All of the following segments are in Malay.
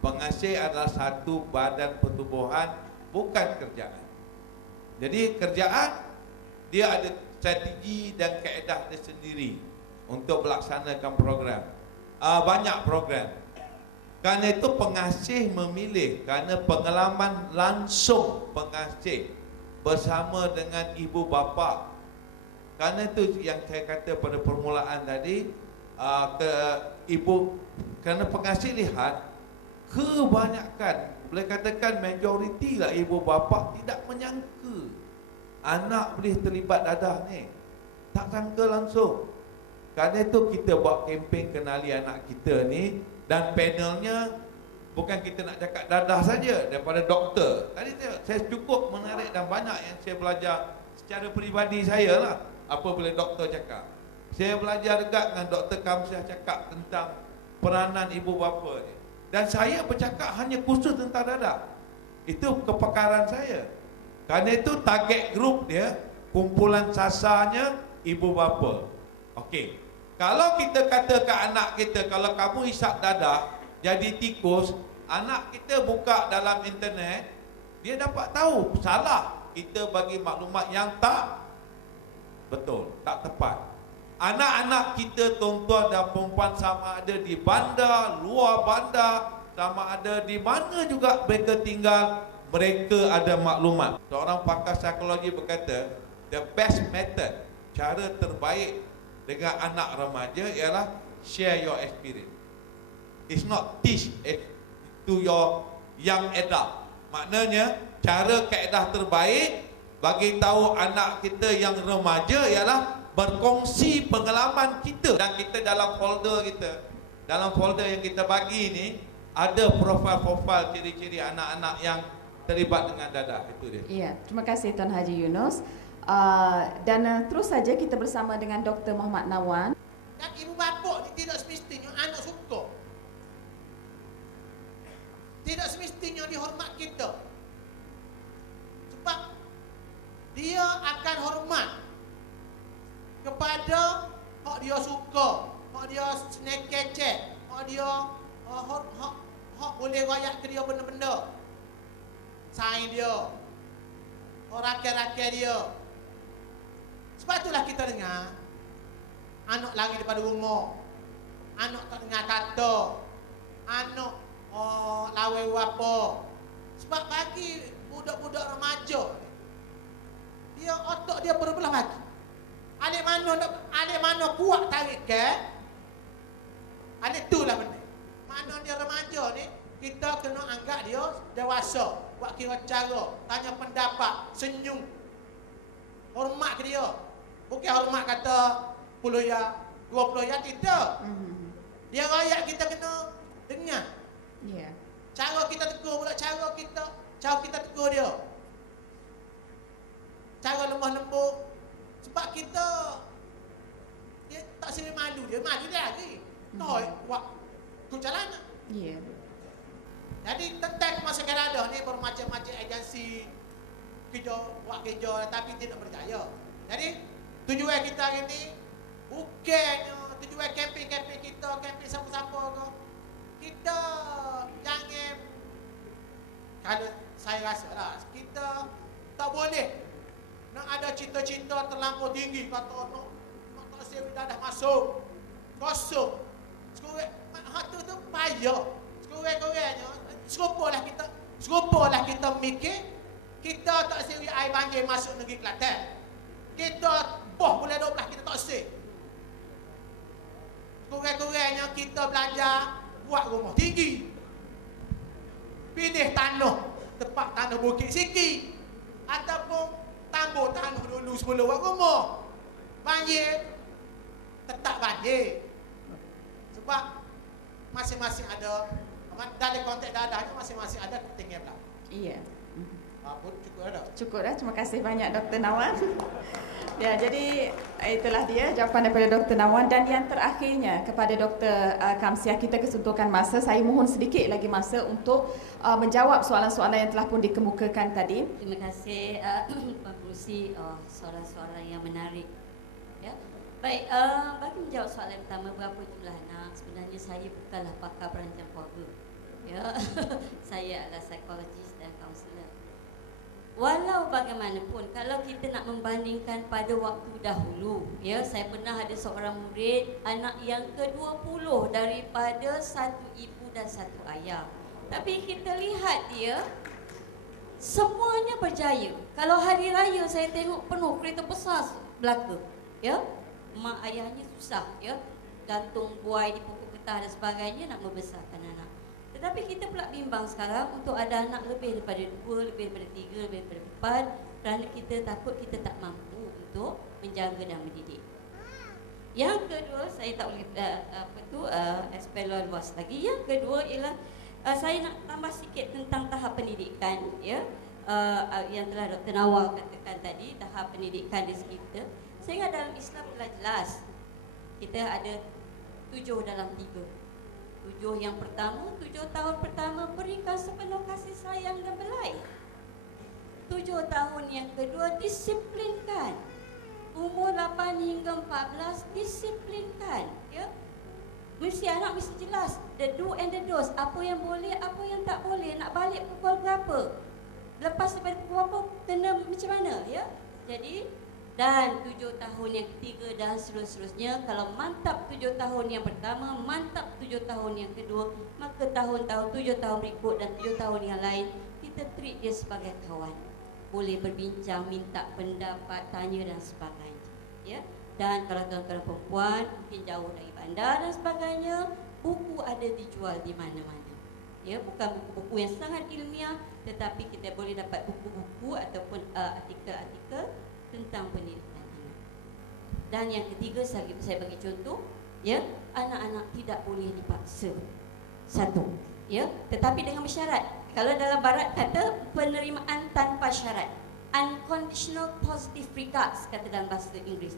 Pengasih adalah satu badan pertubuhan, bukan kerjaan. Jadi kerjaan dia ada strategi dan kaedah dia sendiri untuk melaksanakan program. Banyak program. Karena itu pengasih memilih, kerana pengalaman langsung pengasih bersama dengan ibu bapa. Karena itu yang saya kata pada permulaan tadi, kerana pengasih lihat kebanyakan, boleh katakan majoriti lah ibu bapa tidak menyangka anak boleh terlibat dadah ni. Tak sangka langsung. Kerana itu kita buat kempen kenali anak kita ni, dan panelnya bukan kita nak cakap dadah saja daripada doktor. Tadi saya cukup menarik dan banyak yang saya belajar secara peribadi saya lah. Apa boleh doktor cakap. Saya belajar dekat dengan Dr. Kamsiah cakap tentang peranan ibu bapa ni. Dan saya bercakap hanya khusus tentang dadah. Itu kepakaran saya. Kerana itu target group dia, kumpulan sasarnya ibu bapa. Okey. Kalau kita kata ke anak kita, kalau kamu hisap dadah jadi tikus, anak kita buka dalam internet, dia dapat tahu salah. Kita bagi maklumat yang tak betul, tak tepat. Anak-anak kita, tuan-tuan dan perempuan, sama ada di bandar, luar bandar, sama ada di mana juga mereka tinggal, mereka ada maklumat. Seorang pakar psikologi berkata, the best method, cara terbaik dengan anak remaja ialah share your experience. It's not teach it to your young adult. Maknanya cara kaedah terbaik bagi tahu anak kita yang remaja ialah berkongsi pengalaman kita. Dan kita dalam folder kita, dalam folder yang kita bagi ni, ada profil-profil ciri-ciri anak-anak yang terlibat dengan dadah. Itu dia. Ya, terima kasih Tuan Haji Yunus. Dan terus saja kita bersama dengan Dr. Muhammad Nawan. Dan ibu bapa ni tidak semestinya anak suka. Tidak semestinya dihormat kita. Sebab dia akan hormat kepada hak dia suka, hak dia snack kecek, hak dia hak boleh rakyat ke dia benda-benda. Saing dia, rakyat-rakyat dia. Sebab itulah kita dengar anak lari daripada rumah, anak tak dengar kata, anak lawa apa. Sebab bagi budak-budak remaja, dia otak dia berbelah bagi. Alik mana kuat tarik ke? Alik itulah benda. Mana dia remaja ni, kita kena anggap dia dewasa. Buat kira cara, tanya pendapat, senyum. Hormat ke dia. Bukan hormat kata 10 ya, 20 ya, tidak. Dia rakyat kita kena dengar. Ya. Cara kita tegur pula, cara kita tegur dia. Cara lemah lembut. Sebab kita dia tak sini malu dia lagi. Noi buat kucalan. Ya. Jadi tentang masa Kanada ni bermacam-macam agensi buat kerja tapi tidak berjaya. Jadi tujuan kita hari ni bukannya tujuan kempen-kempen kita, kempen siapa-siapa ke. Kita jangan, kalau saya rasa lah, kita tak boleh nak ada cita-cita terlampau tinggi, kata nak tak sewi dadah masuk kosong. Sekurang hatu tu payah. Sekurang-kurangnya serupalah kita mikir kita tak sewi air banjir masuk negeri Kelantan. Kita bulan 12 kita tak save. Sekurang-kurangnya kita belajar buat rumah tinggi. Pilih tanah, tempat tanah bukit sikit, ataupun tambur tanah dulu sebelum buat rumah. Banjir, tetap banjir. Sebab masing-masing ada, dalam konteks dadahnya masing-masing ada kepentingan belakang. Iya. Pun cukup ada. Cukup dah. Terima kasih banyak Dr. Nawan. Ya, jadi itulah dia jawapan daripada Dr. Nawan. Dan yang terakhirnya kepada Dr. Kamsiah, kita kesuntukan masa. Saya mohon sedikit lagi masa untuk menjawab soalan-soalan yang telah pun dikemukakan tadi. Terima kasih Puan Pengerusi, soalan-soalan yang menarik. Ya. Baik, bagi menjawab soalan pertama, berapa jumlah anak? Sebenarnya saya bukanlah pakar perancang keluarga. Ya, saya adalah psikologis dan kaunselor. Walau bagaimanapun, kalau kita nak membandingkan pada waktu dahulu, ya, saya pernah ada seorang murid, anak yang ke-20 daripada satu ibu dan satu ayah. Tapi kita lihat dia, semuanya berjaya. Kalau hari raya saya tengok penuh kereta besar belaka, ya. Mak ayahnya susah, ya. Gantung buai di pokok getah dan sebagainya nak membesarkan anak. Tetapi kita pula bimbang sekarang untuk ada anak lebih daripada 2, lebih daripada 3, lebih daripada 4, kerana kita takut kita tak mampu untuk menjaga dan mendidik. Yang kedua, saya tak boleh explore luas lagi. Yang kedua ialah saya nak tambah sikit tentang tahap pendidikan, ya. Yang telah Dr. Nawal katakan tadi, tahap pendidikan di segi kita. Saya ingat dalam Islam telah jelas kita ada 7 dalam 3. 7 yang pertama, 7 tahun pertama berikan sepenuh kasih sayang dan belai. 7 tahun yang kedua disiplinkan. Umur 8 hingga 14 disiplinkan, ya. Mesti anak mesti jelas the do and the don'ts, apa yang boleh, apa yang tak boleh, nak balik pukul berapa, lepas daripada pukul berapa kena macam mana, ya. Jadi dan 7 tahun yang ketiga dan seterusnya. Kalau mantap 7 tahun yang pertama, mantap 7 tahun yang kedua, maka tahun-tahun 7 tahun berikut dan 7 tahun yang lain kita treat dia sebagai kawan. Boleh berbincang, minta pendapat, tanya dan sebagainya, ya. Dan kalau tuan-tuan perempuan mungkin jauh dari bandar dan sebagainya, buku ada dijual di mana-mana. Ya, bukan buku-buku yang sangat ilmiah, tetapi kita boleh dapat buku-buku ataupun artikel-artikel tentang pendidikan anak. Dan yang ketiga, saya bagi contoh, ya, anak-anak tidak boleh dipaksa. Satu, ya, tetapi dengan bersyarat. Kalau dalam barat kata penerimaan tanpa syarat, unconditional positive regards, kata dalam bahasa Inggeris.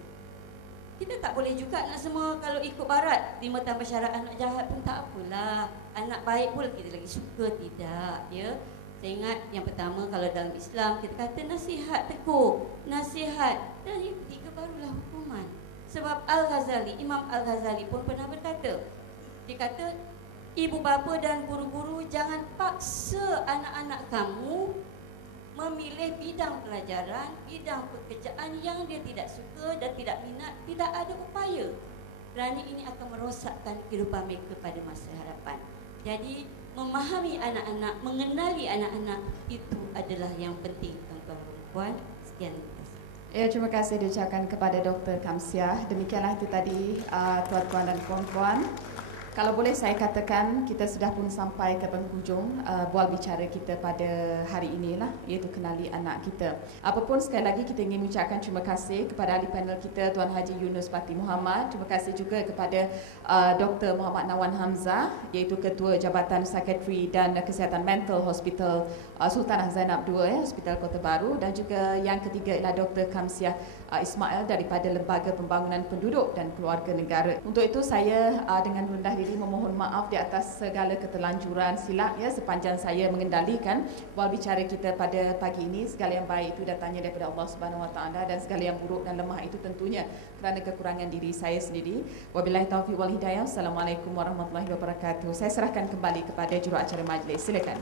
Kita tak boleh juga nak semua kalau ikut barat, terima tanpa syarat. Anak jahat pun tak apalah, anak baik pun kita lagi suka, tidak, ya. Saya ingat yang pertama, kalau dalam Islam kita kata nasihat tegur, nasihat, dan yang ketiga barulah hukuman. Sebab Al-Ghazali, Imam Al-Ghazali pun pernah berkata, dia kata, ibu bapa dan guru-guru jangan paksa anak-anak kamu memilih bidang pelajaran, bidang pekerjaan yang dia tidak suka dan tidak minat, tidak ada upaya, kerana ini akan merosakkan kehidupan mereka pada masa hadapan. Jadi memahami anak-anak, mengenali anak-anak, itu adalah yang penting, tuan-tuan dan puan. Sekian. Ya, terima kasih diucapkan kepada Dr. Kamsiah. Demikianlah itu tadi tuan-tuan dan puan-puan. Kalau boleh saya katakan, kita sudah pun sampai ke penghujung bual bicara kita pada hari inilah, iaitu kenali anak kita. Apapun, sekali lagi kita ingin mengucapkan terima kasih kepada ahli panel kita, Tuan Haji Yunus Pati Muhammad. Terima kasih juga kepada Dr. Muhammad Nawan Hamzah, iaitu Ketua Jabatan Psikiatri dan Kesihatan Mental Hospital Sultanah Zainab II, Hospital Kota Baru. Dan juga yang ketiga ialah Dr. Kamsiah Ismail daripada Lembaga Pembangunan Penduduk dan Keluarga Negara. Untuk itu saya dengan rendah diri memohon maaf di atas segala keterlanjuran silap, ya, sepanjang saya mengendalikan bual bicara kita pada pagi ini. Segala yang baik itu datangnya daripada Allah Subhanahu Wa Taala, dan segala yang buruk dan lemah itu tentunya kerana kekurangan diri saya sendiri. Wabillahi taufiq wal hidayah. Assalamualaikum warahmatullahi wabarakatuh. Saya serahkan kembali kepada juruacara majlis. Silakan.